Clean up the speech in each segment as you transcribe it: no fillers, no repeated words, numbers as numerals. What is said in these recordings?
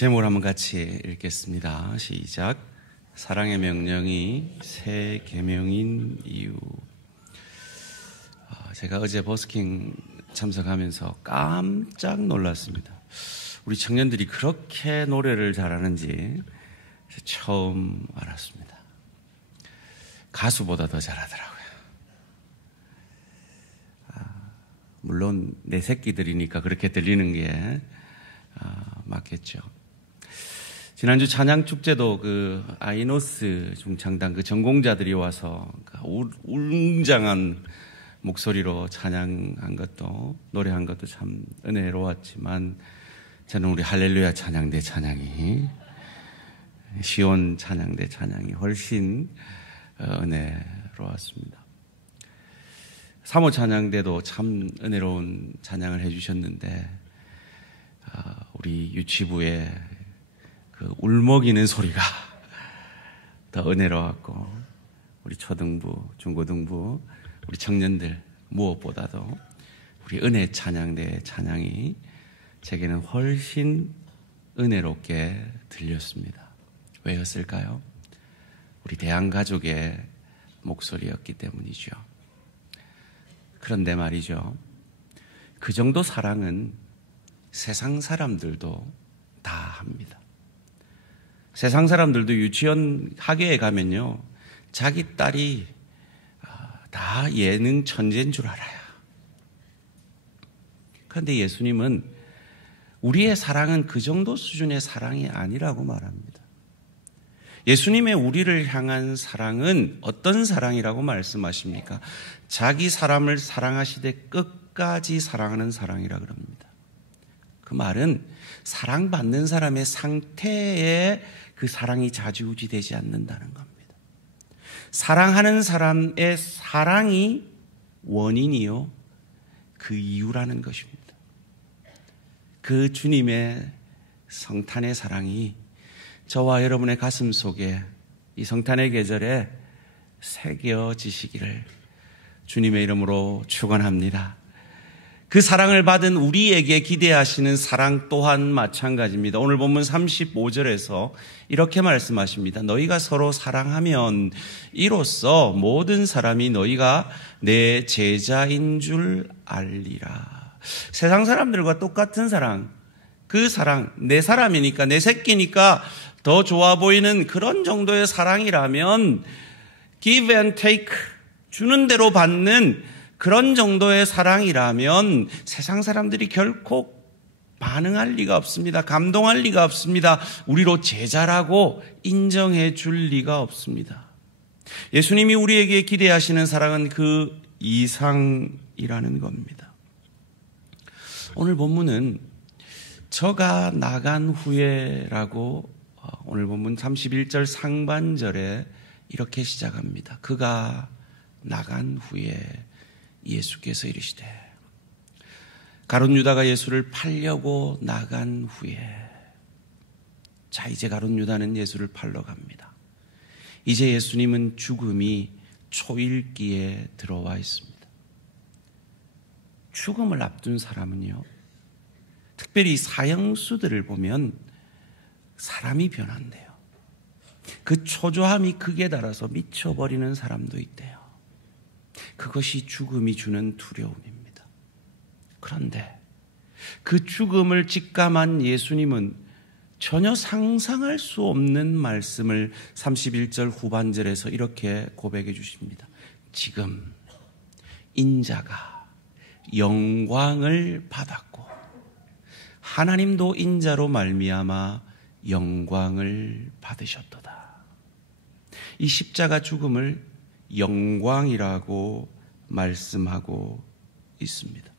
제목을 한번 같이 읽겠습니다. 시작. 사랑의 명령이 새 계명인 이유. 제가 어제 버스킹 참석하면서 깜짝 놀랐습니다. 우리 청년들이 그렇게 노래를 잘하는지 처음 알았습니다. 가수보다 더 잘하더라고요. 물론 내 새끼들이니까 그렇게 들리는 게 맞겠죠. 지난주 찬양축제도 그 아이노스 중창단 그 전공자들이 와서 웅장한 목소리로 찬양한 것도, 노래한 것도 참 은혜로웠지만, 저는 우리 할렐루야 찬양대 찬양이, 시온 찬양대 찬양이 훨씬 은혜로웠습니다. 3호 찬양대도 참 은혜로운 찬양을 해주셨는데, 우리 유치부의 그 울먹이는 소리가 더 은혜로웠고, 우리 초등부, 중고등부, 우리 청년들 무엇보다도 우리 은혜 찬양대의 찬양이 제게는 훨씬 은혜롭게 들렸습니다. 왜였을까요? 우리 대한가족의 목소리였기 때문이죠. 그런데 말이죠, 그 정도 사랑은 세상 사람들도 다 합니다. 세상 사람들도 유치원 학교에 가면요, 자기 딸이 다 예능 천재인 줄 알아요. 그런데 예수님은 우리의 사랑은 그 정도 수준의 사랑이 아니라고 말합니다. 예수님의 우리를 향한 사랑은 어떤 사랑이라고 말씀하십니까? 자기 사람을 사랑하시되 끝까지 사랑하는 사랑이라 그럽니다. 그 말은 사랑받는 사람의 상태에 그 사랑이 좌지우지되지 않는다는 겁니다. 사랑하는 사람의 사랑이 원인이요, 그 이유라는 것입니다. 그 주님의 성탄의 사랑이 저와 여러분의 가슴 속에 이 성탄의 계절에 새겨지시기를 주님의 이름으로 축원합니다. 그 사랑을 받은 우리에게 기대하시는 사랑 또한 마찬가지입니다. 오늘 본문 35절에서 이렇게 말씀하십니다. 너희가 서로 사랑하면 이로써 모든 사람이 너희가 내 제자인 줄 알리라. 세상 사람들과 똑같은 사랑, 그 사랑, 내 사람이니까, 내 새끼니까 더 좋아 보이는 그런 정도의 사랑이라면, give and take, 주는 대로 받는 그런 정도의 사랑이라면 세상 사람들이 결코 반응할 리가 없습니다. 감동할 리가 없습니다. 우리로 제자라고 인정해 줄 리가 없습니다. 예수님이 우리에게 기대하시는 사랑은 그 이상이라는 겁니다. 오늘 본문은 저가 나간 후에라고 오늘 본문 31절 상반절에 이렇게 시작합니다. 그가 나간 후에 예수께서 이르시되, 가룟 유다가 예수를 팔려고 나간 후에, 자, 이제 가룟 유다는 예수를 팔러 갑니다. 이제 예수님은 죽음이 초일기에 들어와 있습니다. 죽음을 앞둔 사람은요, 특별히 사형수들을 보면 사람이 변한대요. 그 초조함이 극에 달아서 미쳐버리는 사람도 있대요. 그것이 죽음이 주는 두려움입니다. 그런데 그 죽음을 직감한 예수님은 전혀 상상할 수 없는 말씀을 31절 후반절에서 이렇게 고백해 주십니다. 지금 인자가 영광을 받았고 하나님도 인자로 말미암아 영광을 받으셨도다. 이 십자가 죽음을 영광이라고 말씀하고 있습니다.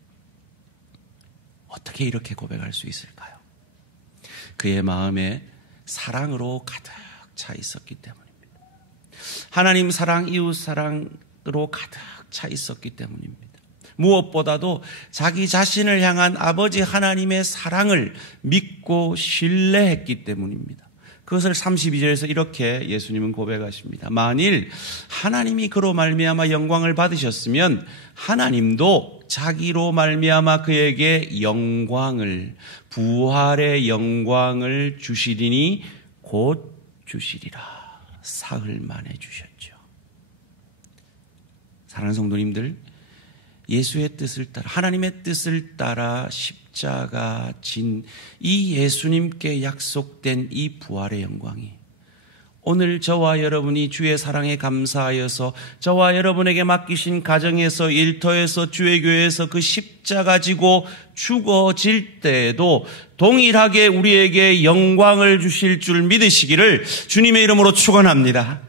어떻게 이렇게 고백할 수 있을까요? 그의 마음에 사랑으로 가득 차 있었기 때문입니다. 하나님 사랑, 이웃 사랑으로 가득 차 있었기 때문입니다. 무엇보다도 자기 자신을 향한 아버지 하나님의 사랑을 믿고 신뢰했기 때문입니다. 그것을 32절에서 이렇게 예수님은 고백하십니다. 만일 하나님이 그로 말미암아 영광을 받으셨으면 하나님도 자기로 말미암아 그에게 영광을, 부활의 영광을 주시리니 곧 주시리라. 사흘 만에 주셨죠. 사랑하는 성도님들, 예수의 뜻을 따라, 하나님의 뜻을 따라 십자가 진 이 예수님께 약속된 이 부활의 영광이 오늘 저와 여러분이 주의 사랑에 감사하여서 저와 여러분에게 맡기신 가정에서, 일터에서, 주의 교회에서 그 십자가 지고 죽어질 때에도 동일하게 우리에게 영광을 주실 줄 믿으시기를 주님의 이름으로 축원합니다.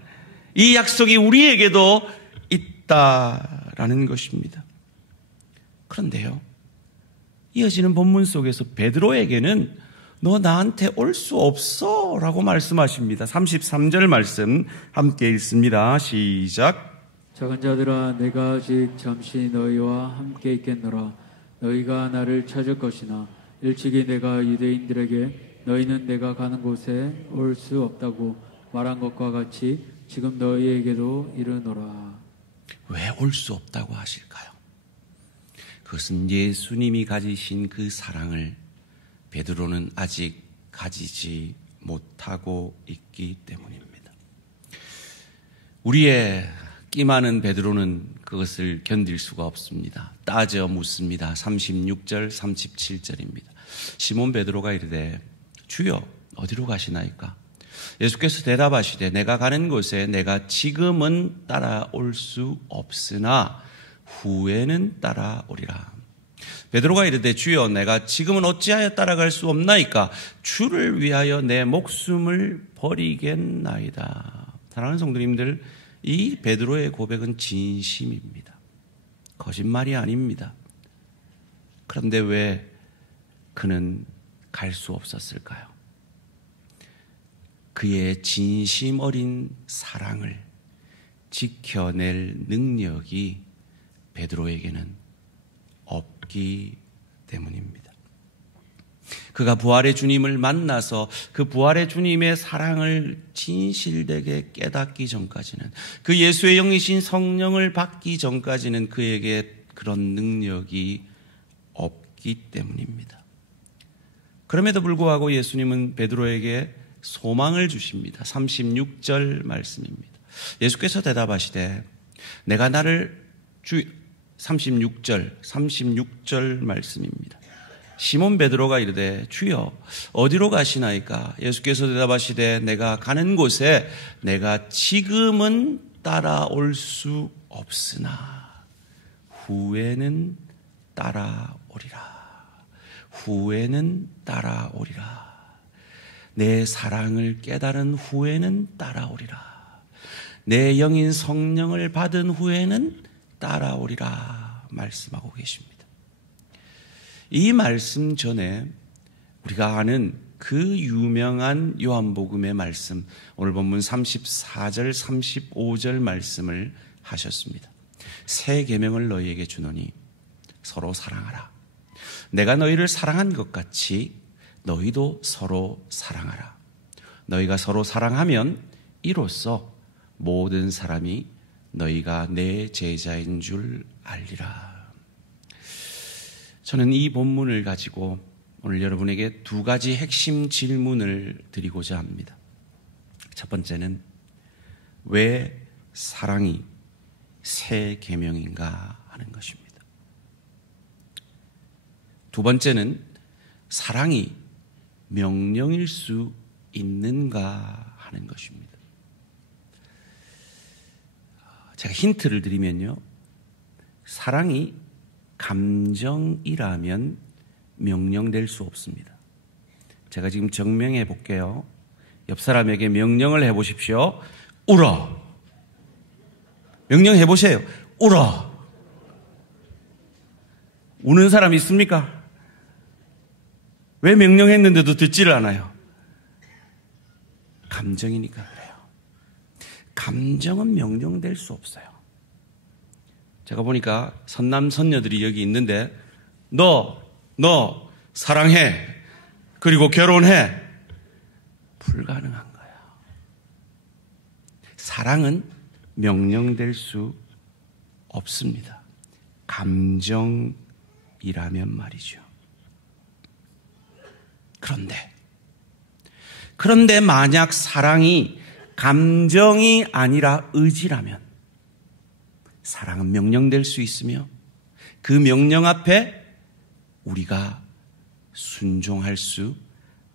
이 약속이 우리에게도 있다라는 것입니다. 그런데요, 이어지는 본문 속에서 베드로에게는 너 나한테 올 수 없어 라고 말씀하십니다. 33절 말씀 함께 읽습니다. 시작. 작은 자들아, 내가 아직 잠시 너희와 함께 있겠노라. 너희가 나를 찾을 것이나 일찍이 내가 유대인들에게 너희는 내가 가는 곳에 올 수 없다고 말한 것과 같이 지금 너희에게도 이르노라. 왜 올 수 없다고 하실까요? 그것은 예수님이 가지신 그 사랑을 베드로는 아직 가지지 못하고 있기 때문입니다. 우리의 끼 많은 베드로는 그것을 견딜 수가 없습니다. 따져 묻습니다. 36절 37절입니다. 시몬 베드로가 이르되 주여 어디로 가시나이까? 예수께서 대답하시되 내가 가는 곳에 내가 지금은 따라올 수 없으나 후에는 따라오리라. 베드로가 이르되 주여 내가 지금은 어찌하여 따라갈 수 없나이까? 주를 위하여 내 목숨을 버리겠나이다. 사랑하는 성도님들, 이 베드로의 고백은 진심입니다. 거짓말이 아닙니다. 그런데 왜 그는 갈 수 없었을까요? 그의 진심 어린 사랑을 지켜낼 능력이 베드로에게는 없기 때문입니다. 그가 부활의 주님을 만나서 그 부활의 주님의 사랑을 진실되게 깨닫기 전까지는, 그 예수의 영이신 성령을 받기 전까지는 그에게 그런 능력이 없기 때문입니다. 그럼에도 불구하고 예수님은 베드로에게 소망을 주십니다. 36절 말씀입니다. 예수께서 대답하시되 내가 나를 36절 말씀입니다. 시몬 베드로가 이르되 주여 어디로 가시나이까? 예수께서 대답하시되 내가 가는 곳에 내가 지금은 따라올 수 없으나 후에는 따라오리라. 후에는 따라오리라. 내 사랑을 깨달은 후에는 따라오리라. 내 영인 성령을 받은 후에는 따라오리라 말씀하고 계십니다. 이 말씀 전에 우리가 아는 그 유명한 요한복음의 말씀, 오늘 본문 34절 35절 말씀을 하셨습니다. 새 계명을 너희에게 주노니 서로 사랑하라. 내가 너희를 사랑한 것 같이 너희도 서로 사랑하라. 너희가 서로 사랑하면 이로써 모든 사람이 너희가 내 제자인 줄 알리라. 저는 이 본문을 가지고 오늘 여러분에게 두 가지 핵심 질문을 드리고자 합니다. 첫 번째는 왜 사랑이 새 계명인가 하는 것입니다. 두 번째는 사랑이 명령일 수 있는가 하는 것입니다. 제가 힌트를 드리면요, 사랑이 감정이라면 명령될 수 없습니다. 제가 지금 증명해 볼게요. 옆 사람에게 명령을 해 보십시오. 울어. 명령해 보세요. 울어. 우는 사람 있습니까? 왜 명령했는데도 듣지를 않아요? 감정이니까 그래요. 감정은 명령될 수 없어요. 제가 보니까 선남 선녀들이 여기 있는데 너 사랑해. 그리고 결혼해. 불가능한 거야. 사랑은 명령될 수 없습니다. 감정이라면 말이죠. 그런데 만약 사랑이 감정이 아니라 의지라면 사랑은 명령될 수 있으며 그 명령 앞에 우리가 순종할 수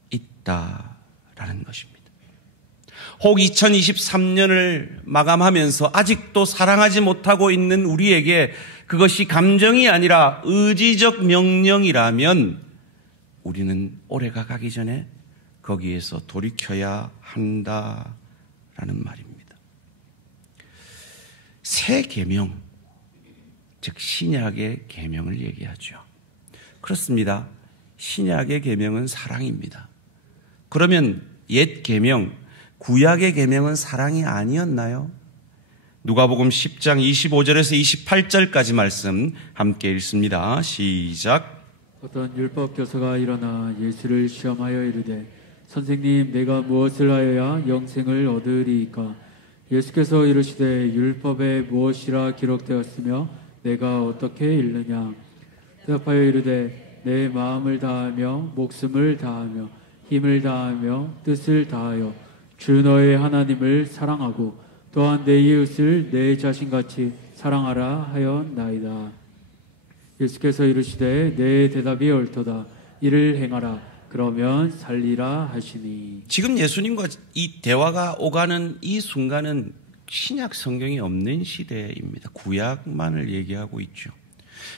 있다라는 것입니다. 혹 2023년을 마감하면서 아직도 사랑하지 못하고 있는 우리에게 그것이 감정이 아니라 의지적 명령이라면 우리는 올해가 가기 전에 거기에서 돌이켜야 한다라는 말입니다. 새 계명, 즉 신약의 계명을 얘기하죠. 그렇습니다. 신약의 계명은 사랑입니다. 그러면 옛 계명, 구약의 계명은 사랑이 아니었나요? 누가복음 10장 25절에서 28절까지 말씀 함께 읽습니다. 시작. 어떤 율법 교사가 일어나 예수를 시험하여 이르되 선생님 내가 무엇을 하여야 영생을 얻으리이까? 예수께서 이르시되 율법에 무엇이라 기록되었으며 내가 어떻게 읽느냐? 대답하여 이르되 내 마음을 다하며 목숨을 다하며 힘을 다하며 뜻을 다하여 주 너의 하나님을 사랑하고 또한 내 이웃을 내 자신같이 사랑하라 하였나이다. 예수께서 이르시되 내 대답이 옳도다. 이를 행하라. 그러면 살리라 하시니. 지금 예수님과 이 대화가 오가는 이 순간은 신약 성경이 없는 시대입니다. 구약만을 얘기하고 있죠.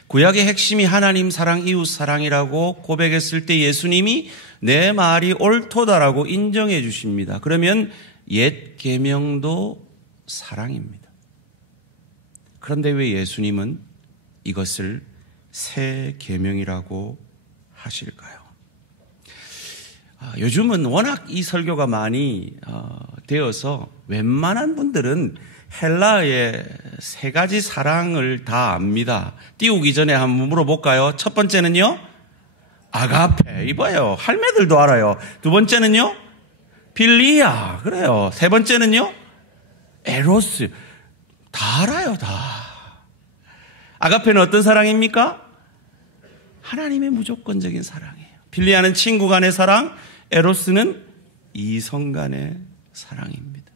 구약의 핵심이 하나님 사랑, 이웃 사랑이라고 고백했을 때 예수님이 내 말이 옳도다라고 인정해 주십니다. 그러면 옛 계명도 사랑입니다. 그런데 왜 예수님은 이것을 새 계명이라고 하실까요? 요즘은 워낙 이 설교가 많이 되어서 웬만한 분들은 헬라의 세 가지 사랑을 다 압니다. 띄우기 전에 한번 물어볼까요? 첫 번째는요, 아가페. 이봐요. 할매들도 알아요. 두 번째는요, 필리아. 그래요. 세 번째는요, 에로스. 다 알아요, 다. 아가페는 어떤 사랑입니까? 하나님의 무조건적인 사랑이에요. 필리아는 친구 간의 사랑, 에로스는 이성 간의 사랑입니다.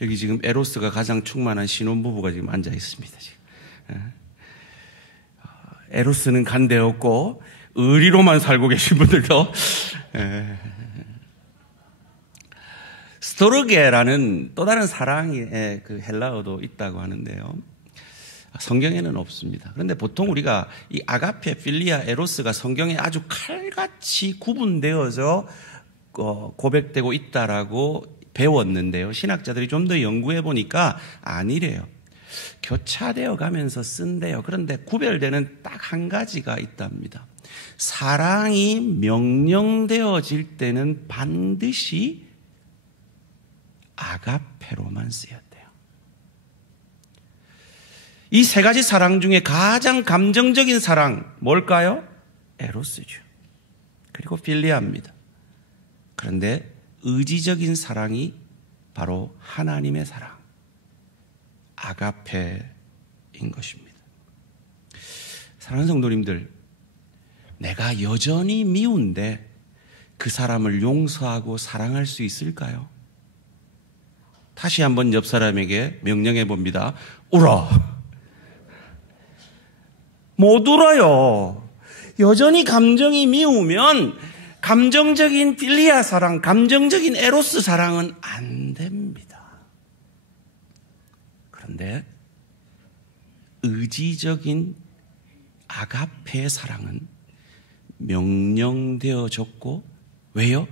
여기 지금 에로스가 가장 충만한 신혼부부가 지금 앉아 있습니다. 지금. 에로스는 간데 없고 의리로만 살고 계신 분들도 스토르게라는 또 다른 사랑의 그 헬라어도 있다고 하는데요. 성경에는 없습니다. 그런데 보통 우리가 이 아가페, 필리아, 에로스가 성경에 아주 칼같이 구분되어서 고백되고 있다라고 배웠는데요. 신학자들이 좀 더 연구해 보니까 아니래요. 교차되어 가면서 쓴대요. 그런데 구별되는 딱 한 가지가 있답니다. 사랑이 명령되어질 때는 반드시 아가페로만 쓰였대요. 이 세 가지 사랑 중에 가장 감정적인 사랑 뭘까요? 에로스죠. 그리고 필리아입니다. 그런데 의지적인 사랑이 바로 하나님의 사랑, 아가페인 것입니다. 사랑하는 성도님들, 내가 여전히 미운데 그 사람을 용서하고 사랑할 수 있을까요? 다시 한번 옆 사람에게 명령해 봅니다. 울어. 못 울어요. 여전히 감정이 미우면 감정적인 필리아 사랑, 감정적인 에로스 사랑은 안 됩니다. 그런데 의지적인 아가페의 사랑은 명령되어졌고, 왜요?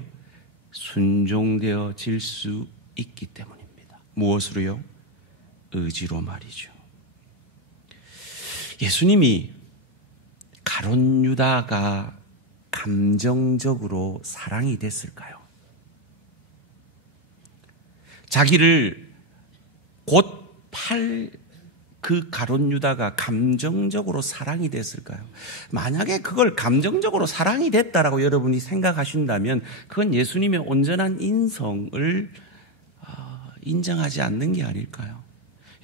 순종되어질 수 있기 때문입니다. 무엇으로요? 의지로 말이죠. 예수님이 가룟 유다가 감정적으로 사랑이 됐을까요? 자기를 곧 팔 그 가룟 유다가 감정적으로 사랑이 됐을까요? 만약에 그걸 감정적으로 사랑이 됐다라고 여러분이 생각하신다면 그건 예수님의 온전한 인성을 인정하지 않는 게 아닐까요?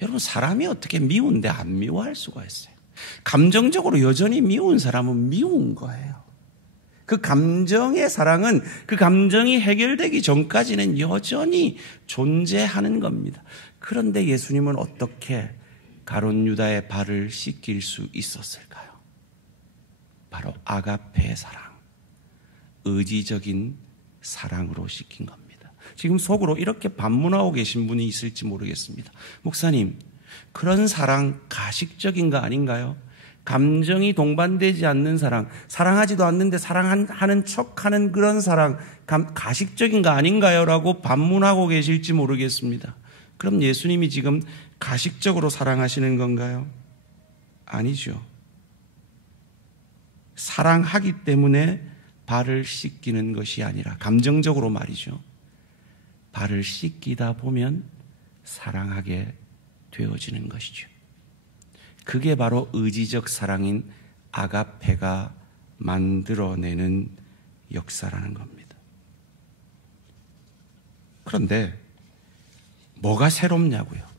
여러분, 사람이 어떻게 미운데 안 미워할 수가 있어요? 감정적으로 여전히 미운 사람은 미운 거예요. 그 감정의 사랑은 그 감정이 해결되기 전까지는 여전히 존재하는 겁니다. 그런데 예수님은 어떻게 가룟 유다의 발을 씻길 수 있었을까요? 바로 아가페의 사랑, 의지적인 사랑으로 씻긴 겁니다. 지금 속으로 이렇게 반문하고 계신 분이 있을지 모르겠습니다. 목사님, 그런 사랑 가식적인 거 아닌가요? 감정이 동반되지 않는 사랑, 사랑하지도 않는데 사랑하는 척하는 그런 사랑, 가식적인 거 아닌가요? 라고 반문하고 계실지 모르겠습니다. 그럼 예수님이 지금 가식적으로 사랑하시는 건가요? 아니죠. 사랑하기 때문에 발을 씻기는 것이 아니라 감정적으로 말이죠. 발을 씻기다 보면 사랑하게 되어지는 것이죠. 그게 바로 의지적 사랑인 아가페가 만들어내는 역사라는 겁니다. 그런데 뭐가 새롭냐고요?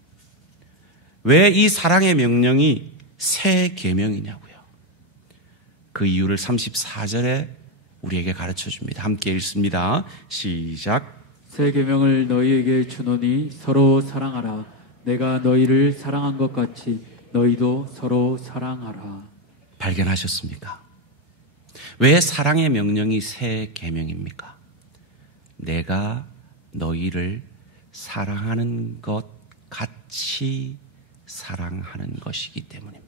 왜 이 사랑의 명령이 새 계명이냐고요? 그 이유를 34절에 우리에게 가르쳐 줍니다. 함께 읽습니다. 시작. 새 계명을 너희에게 주노니 서로 사랑하라. 내가 너희를 사랑한 것 같이 너희도 서로 사랑하라. 발견하셨습니까? 왜 사랑의 명령이 새 계명입니까? 내가 너희를 사랑하는 것 같이 사랑하는 것이기 때문입니다.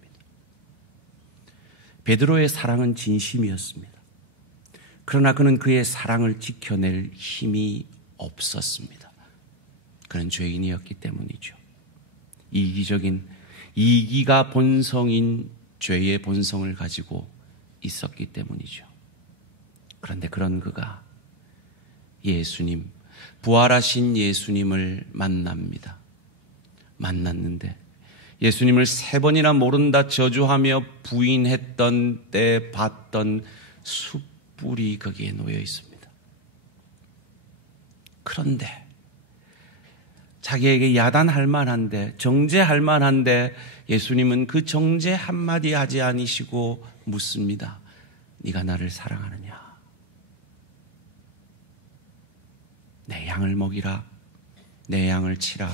베드로의 사랑은 진심이었습니다. 그러나 그는 그의 사랑을 지켜낼 힘이 없었습니다. 그는 죄인이었기 때문이죠. 이기가 본성인 죄의 본성을 가지고 있었기 때문이죠. 그런데 그런 그가 예수님, 부활하신 예수님을 만납니다. 만났는데 예수님을 3번이나 모른다 저주하며 부인했던 때 봤던 숯불이 거기에 놓여 있습니다. 그런데 자기에게 야단할 만한데, 정죄할 만한데 예수님은 그 정죄 한마디 하지 아니시고 묻습니다. 네가 나를 사랑하느냐? 내 양을 먹이라. 내 양을 치라.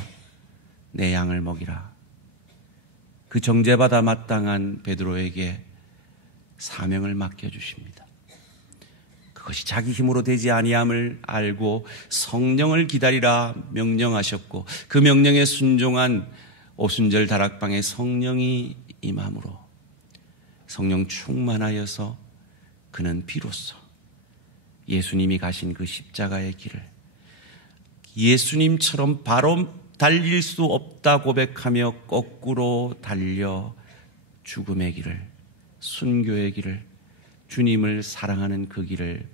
내 양을 먹이라. 그 정죄받아 마땅한 베드로에게 사명을 맡겨주십니다. 그것이 자기 힘으로 되지 아니함을 알고 성령을 기다리라 명령하셨고 그 명령에 순종한 오순절 다락방에 성령이 임함으로 성령 충만하여서 그는 비로소 예수님이 가신 그 십자가의 길을 예수님처럼 바로 달릴 수 없다 고백하며 거꾸로 달려 죽음의 길을, 순교의 길을, 주님을 사랑하는 그 길을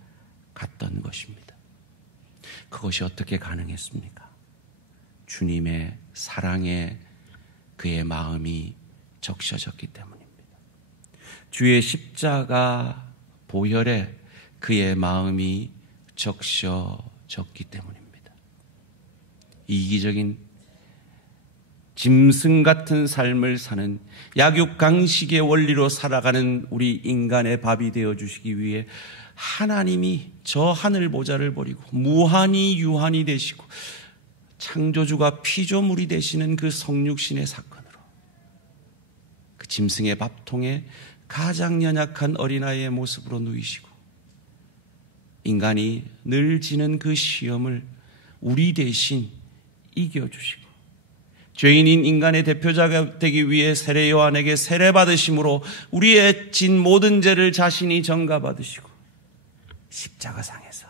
갔던 것입니다. 그것이 어떻게 가능했습니까? 주님의 사랑에 그의 마음이 적셔졌기 때문입니다. 주의 십자가 보혈에 그의 마음이 적셔졌기 때문입니다. 이기적인 짐승 같은 삶을 사는 약육강식의 원리로 살아가는 우리 인간의 밥이 되어주시기 위해 하나님이 저 하늘 보좌를 버리고 무한히 유한히 되시고 창조주가 피조물이 되시는 그 성육신의 사건으로 그 짐승의 밥통에 가장 연약한 어린아이의 모습으로 누이시고 인간이 늘 지는 그 시험을 우리 대신 이겨주시고 죄인인 인간의 대표자가 되기 위해 세례 요한에게 세례받으심으로 우리의 진 모든 죄를 자신이 전가받으시고 십자가상에서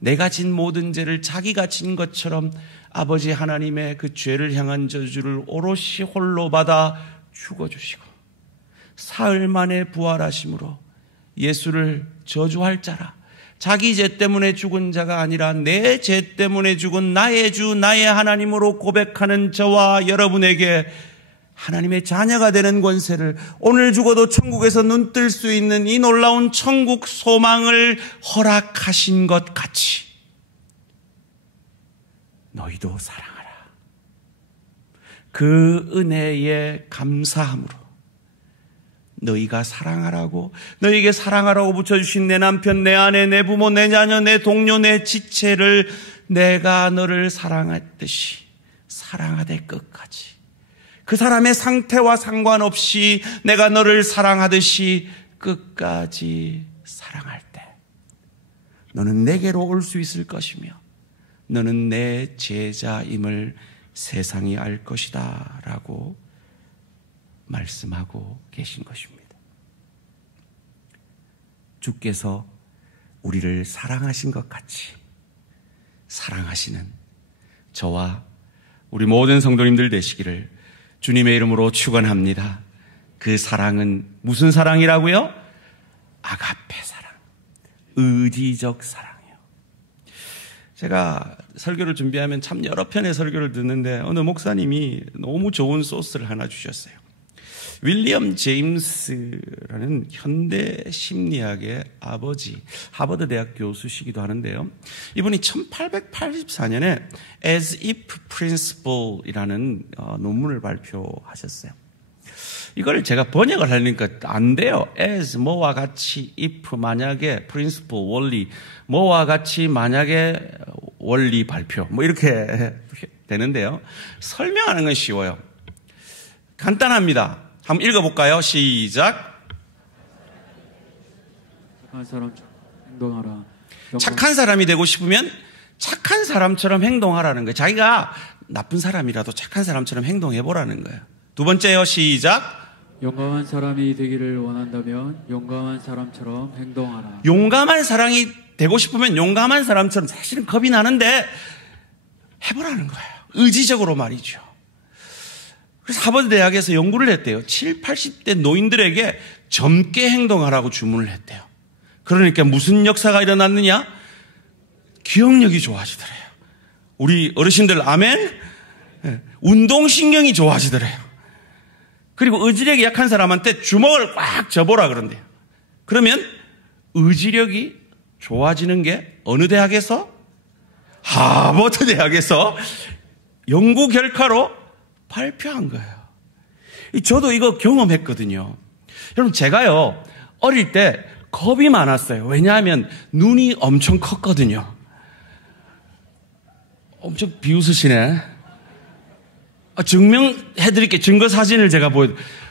내가 진 모든 죄를 자기가 진 것처럼 아버지 하나님의 그 죄를 향한 저주를 오롯이 홀로 받아 죽어주시고 사흘 만에 부활하심으로 예수를 저주할 자라 자기 죄 때문에 죽은 자가 아니라 내 죄 때문에 죽은 나의 주 나의 하나님으로 고백하는 저와 여러분에게 하나님의 자녀가 되는 권세를, 오늘 죽어도 천국에서 눈 뜰 수 있는 이 놀라운 천국 소망을 허락하신 것 같이 너희도 사랑하라. 그 은혜에 감사함으로 너희가 사랑하라고, 너희에게 사랑하라고 붙여주신 내 남편, 내 아내, 내 부모, 내 자녀, 내 동료, 내 지체를 내가 너를 사랑했듯이 사랑하되 끝까지, 그 사람의 상태와 상관없이 내가 너를 사랑하듯이 끝까지 사랑할 때 너는 내게로 올 수 있을 것이며 너는 내 제자임을 세상이 알 것이다 라고 말씀하고 계신 것입니다. 주께서 우리를 사랑하신 것 같이 사랑하시는 저와 우리 모든 성도님들 되시기를 주님의 이름으로 축원합니다. 그 사랑은 무슨 사랑이라고요? 아가페 사랑, 의지적 사랑이요. 제가 설교를 준비하면 참 여러 편의 설교를 듣는데 어느 목사님이 너무 좋은 소스를 하나 주셨어요. 윌리엄 제임스라는 현대 심리학의 아버지, 하버드 대학 교수시기도 하는데요. 이분이 1884년에 As If Principle이라는 논문을 발표하셨어요. 이걸 제가 번역을 하려니까 안 돼요. As 뭐와 같이, if 만약에, principle 원리, 뭐와 같이 만약에 원리 발표, 뭐 이렇게 되는데요. 설명하는 건 쉬워요. 간단합니다. 한번 읽어볼까요? 시작. 착한 사람처럼 행동하라. 착한 사람이 되고 싶으면 착한 사람처럼 행동하라는 거예요. 자기가 나쁜 사람이라도 착한 사람처럼 행동해보라는 거예요. 두 번째요. 시작. 용감한 사람이 되기를 원한다면 용감한 사람처럼 행동하라. 용감한 사람이 되고 싶으면 용감한 사람처럼, 사실은 겁이 나는데 해보라는 거예요. 의지적으로 말이죠. 그래서 하버드 대학에서 연구를 했대요. 70, 80대 노인들에게 젊게 행동하라고 주문을 했대요. 그러니까 무슨 역사가 일어났느냐? 기억력이 좋아지더래요. 우리 어르신들 아멘? 운동신경이 좋아지더래요. 그리고 의지력이 약한 사람한테 주먹을 꽉 져보라 그런대요. 그러면 의지력이 좋아지는 게 어느 대학에서? 하버드 대학에서 연구 결과로 발표한 거예요. 저도 이거 경험했거든요. 여러분, 제가요 어릴 때 겁이 많았어요. 왜냐하면 눈이 엄청 컸거든요. 엄청 비웃으시네. 증명해드릴게요. 증거 사진을 제가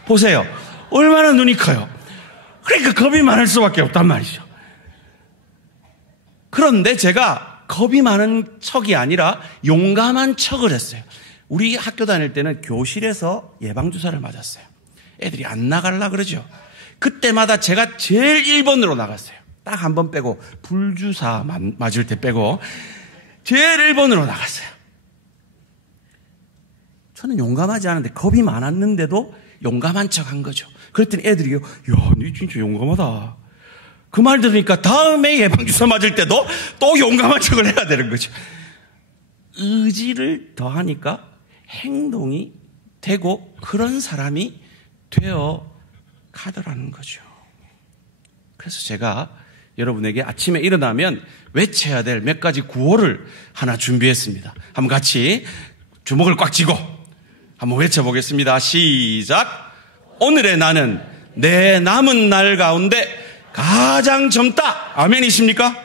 보세요. 얼마나 눈이 커요. 그러니까 겁이 많을 수밖에 없단 말이죠. 그런데 제가 겁이 많은 척이 아니라 용감한 척을 했어요. 우리 학교 다닐 때는 교실에서 예방주사를 맞았어요. 애들이 안 나가려고 그러죠. 그때마다 제가 제일 1번으로 나갔어요. 딱 한 번 빼고, 불주사 맞을 때 빼고 제일 1번으로 나갔어요. 저는 용감하지 않은데 겁이 많았는데도 용감한 척 한 거죠. 그랬더니 애들이 야, 니 진짜 용감하다. 그 말 들으니까 다음에 예방주사 맞을 때도 또 용감한 척을 해야 되는 거죠. 의지를 더하니까 행동이 되고 그런 사람이 되어 가더라는 거죠. 그래서 제가 여러분에게 아침에 일어나면 외쳐야 될 몇 가지 구호를 하나 준비했습니다. 한번 같이 주먹을 꽉 쥐고 한번 외쳐보겠습니다. 시작. 오늘의 나는 내 남은 날 가운데 가장 젊다. 아멘이십니까?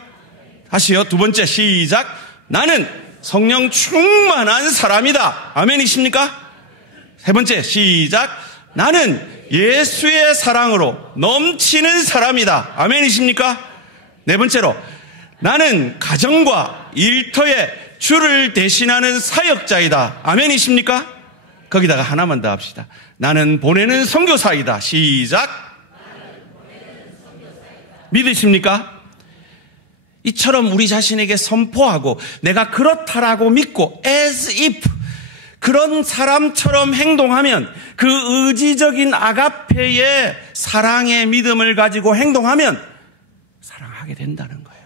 다시요. 두 번째 시작. 나는 성령 충만한 사람이다. 아멘이십니까? 세 번째 시작. 나는 예수의 사랑으로 넘치는 사람이다. 아멘이십니까? 네 번째로 나는 가정과 일터에 주를 대신하는 사역자이다. 아멘이십니까? 거기다가 하나만 더 합시다. 나는 보내는 선교사이다. 시작. 믿으십니까? 이처럼 우리 자신에게 선포하고 내가 그렇다라고 믿고 as if 그런 사람처럼 행동하면, 그 의지적인 아가페의 사랑의 믿음을 가지고 행동하면 사랑하게 된다는 거예요.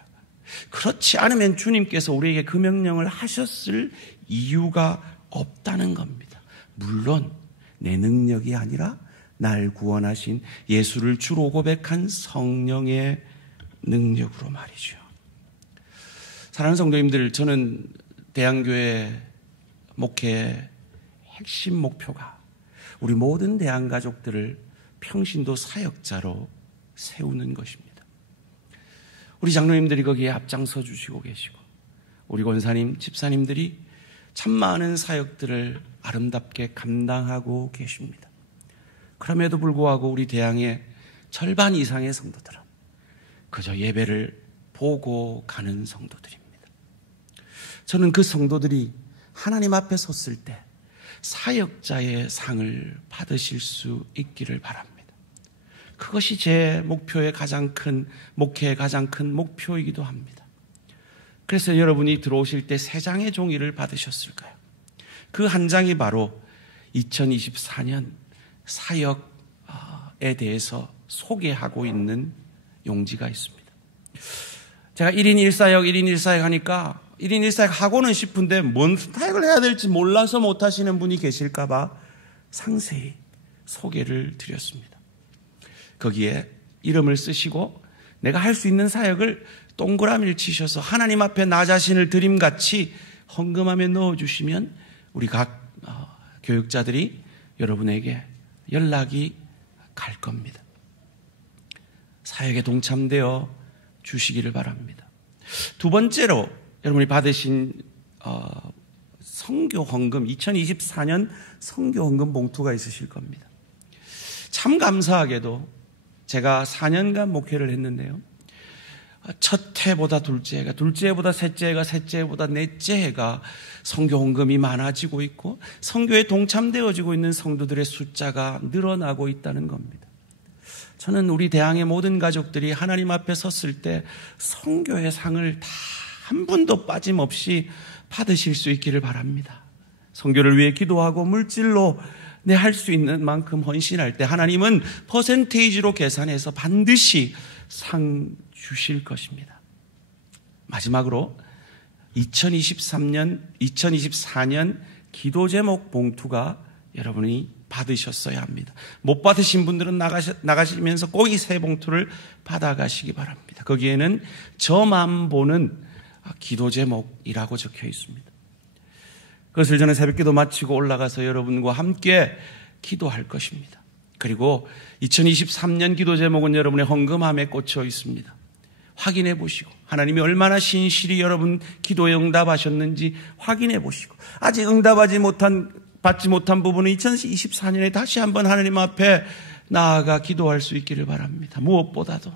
그렇지 않으면 주님께서 우리에게 그 명령을 하셨을 이유가 없다는 겁니다. 물론 내 능력이 아니라 날 구원하신 예수를 주로 고백한 성령의 능력으로 말이죠. 사랑하는 성도님들, 저는 대한교회 목회의 핵심 목표가 우리 모든 대한가족들을 평신도 사역자로 세우는 것입니다. 우리 장로님들이 거기에 앞장서 주시고 계시고 우리 권사님, 집사님들이 참 많은 사역들을 아름답게 감당하고 계십니다. 그럼에도 불구하고 우리 대항의 절반 이상의 성도들은 그저 예배를 보고 가는 성도들입니다. 저는 그 성도들이 하나님 앞에 섰을 때 사역자의 상을 받으실 수 있기를 바랍니다. 그것이 제 목표의 가장 큰, 목회의 가장 큰 목표이기도 합니다. 그래서 여러분이 들어오실 때 3장의 종이를 받으셨을까요? 그 한 장이 바로 2024년 사역에 대해서 소개하고 있는 용지가 있습니다. 제가 1인 1사역, 1인 1사역 하니까 1인 1사역 하고는 싶은데 뭔 사역을 해야 될지 몰라서 못하시는 분이 계실까 봐 상세히 소개를 드렸습니다. 거기에 이름을 쓰시고 내가 할 수 있는 사역을 동그라미를 치셔서 하나님 앞에 나 자신을 드림같이 헌금함에 넣어주시면 우리 각 교육자들이 여러분에게 연락이 갈 겁니다. 사역에 동참되어 주시기를 바랍니다. 두 번째로 여러분이 받으신 선교 헌금, 2024년 선교 헌금 봉투가 있으실 겁니다. 참 감사하게도 제가 4년간 목회를 했는데요. 첫 해보다 둘째 해가, 둘째 해보다 셋째 해가, 셋째 해보다 넷째 해가 선교 헌금이 많아지고 있고 선교에 동참되어지고 있는 성도들의 숫자가 늘어나고 있다는 겁니다. 저는 우리 대항의 모든 가족들이 하나님 앞에 섰을 때 선교의 상을 다 한 분도 빠짐없이 받으실 수 있기를 바랍니다. 선교를 위해 기도하고 물질로 내 할 수 있는 만큼 헌신할 때 하나님은 퍼센테이지로 계산해서 반드시 상 주실 것입니다. 마지막으로 2024년 기도 제목 봉투가 여러분이 받으셨어야 합니다. 못 받으신 분들은 나가시면서 꼭 이 새 봉투를 받아가시기 바랍니다. 거기에는 저만 보는 기도 제목이라고 적혀 있습니다. 그것을 저는 새벽기도 마치고 올라가서 여러분과 함께 기도할 것입니다. 그리고 2023년 기도 제목은 여러분의 헌금함에 꽂혀 있습니다. 확인해 보시고 하나님이 얼마나 신실히 여러분 기도에 응답하셨는지 확인해 보시고 아직 받지 못한 부분은 2024년에 다시 한번 하나님 앞에 나아가 기도할 수 있기를 바랍니다. 무엇보다도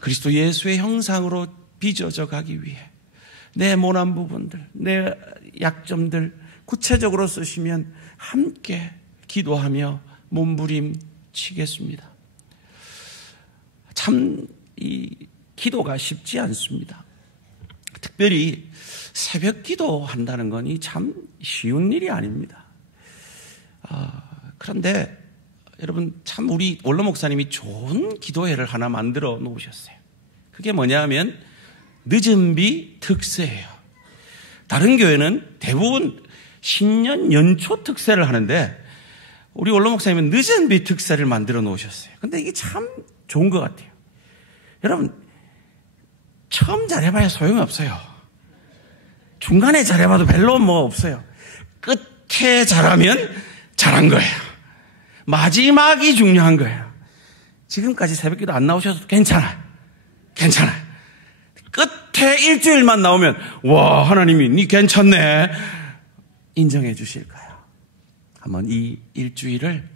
그리스도 예수의 형상으로 빚어져 가기 위해 내 모난 부분들, 내 약점들 구체적으로 쓰시면 함께 기도하며 몸부림치겠습니다. 참 이 기도가 쉽지 않습니다. 특별히 새벽 기도한다는 건 참 쉬운 일이 아닙니다. 그런데 여러분 참 우리 원로 목사님이 좋은 기도회를 하나 만들어 놓으셨어요. 그게 뭐냐 하면 늦은 비 특세예요. 다른 교회는 대부분 신년 연초 특세를 하는데 우리 원로 목사님은 늦은 비 특세를 만들어 놓으셨어요. 근데 이게 참 좋은 것 같아요. 여러분 처음 잘해봐야 소용이 없어요. 중간에 잘해봐도 별로 뭐 없어요. 끝에 잘하면 잘한 거예요. 마지막이 중요한 거예요. 지금까지 새벽기도 안 나오셔도 괜찮아요. 끝에 일주일만 나오면 와 하나님이 니 괜찮네 인정해 주실까요? 한번 이 일주일을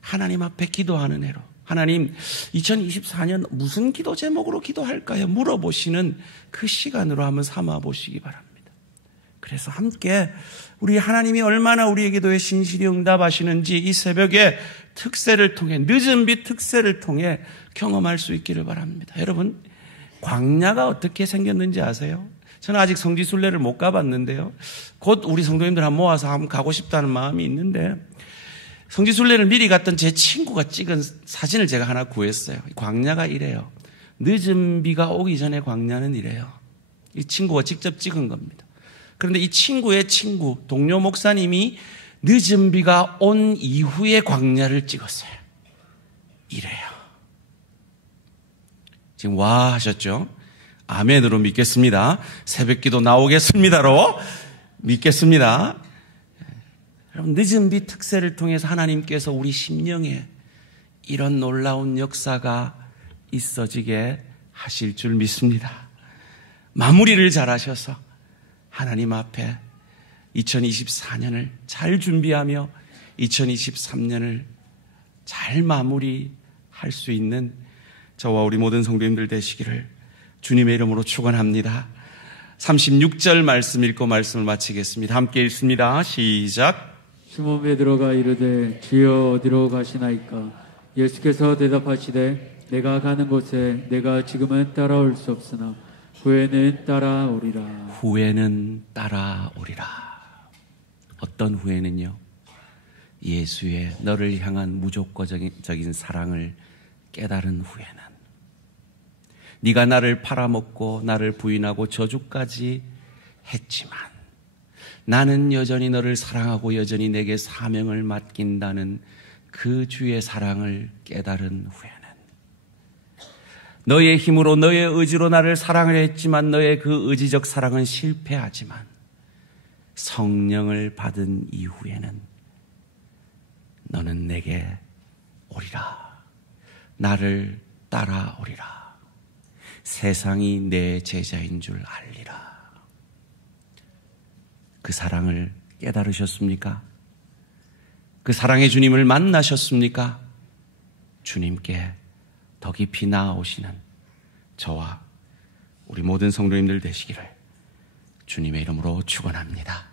하나님 앞에 기도하는 해로 하나님 2024년 무슨 기도 제목으로 기도할까요? 물어보시는 그 시간으로 한번 삼아 보시기 바랍니다. 그래서 함께 우리 하나님이 얼마나 우리의 기도에 신실히 응답하시는지 이 새벽에 특세를 통해 늦은 빛 특세를 통해 경험할 수 있기를 바랍니다. 여러분 광야가 어떻게 생겼는지 아세요? 저는 아직 성지순례를 못 가봤는데요. 곧 우리 성도님들 한번 모아서 한번 가고 싶다는 마음이 있는데 성지순례를 미리 갔던 제 친구가 찍은 사진을 제가 하나 구했어요. 광야가 이래요. 늦은 비가 오기 전에 광야는 이래요. 이 친구가 직접 찍은 겁니다. 그런데 이 친구의 친구 동료 목사님이 늦은 비가 온 이후에 광야를 찍었어요. 이래요. 지금 와 하셨죠? 아멘으로 믿겠습니다. 새벽기도 나오겠습니다로 믿겠습니다. 여러분, 늦은 비 특세를 통해서 하나님께서 우리 심령에 이런 놀라운 역사가 있어지게 하실 줄 믿습니다. 마무리를 잘 하셔서 하나님 앞에 2024년을 잘 준비하며 2023년을 잘 마무리할 수 있는 저와 우리 모든 성도님들 되시기를 주님의 이름으로 축원합니다. 36절 말씀 읽고 말씀을 마치겠습니다. 함께 읽습니다. 시작. 시몬 베드로가 이르되 주여 어디로 가시나이까? 예수께서 대답하시되 내가 가는 곳에 내가 지금은 따라올 수 없으나 후에는 따라오리라. 후에는 따라오리라. 어떤 후에는요? 예수의 너를 향한 무조건적인 사랑을 깨달은 후에는, 네가 나를 팔아먹고 나를 부인하고 저주까지 했지만 나는 여전히 너를 사랑하고 여전히 내게 사명을 맡긴다는 그 주의 사랑을 깨달은 후에는, 너의 힘으로 너의 의지로 나를 사랑을 했지만 너의 그 의지적 사랑은 실패하지만 성령을 받은 이후에는 너는 내게 오리라. 나를 따라오리라. 세상이 내 제자인 줄 알리라. 그 사랑을 깨달으셨습니까? 그 사랑의 주님을 만나셨습니까? 주님께 더 깊이 나아오시는 저와 우리 모든 성도님들 되시기를 주님의 이름으로 축원합니다.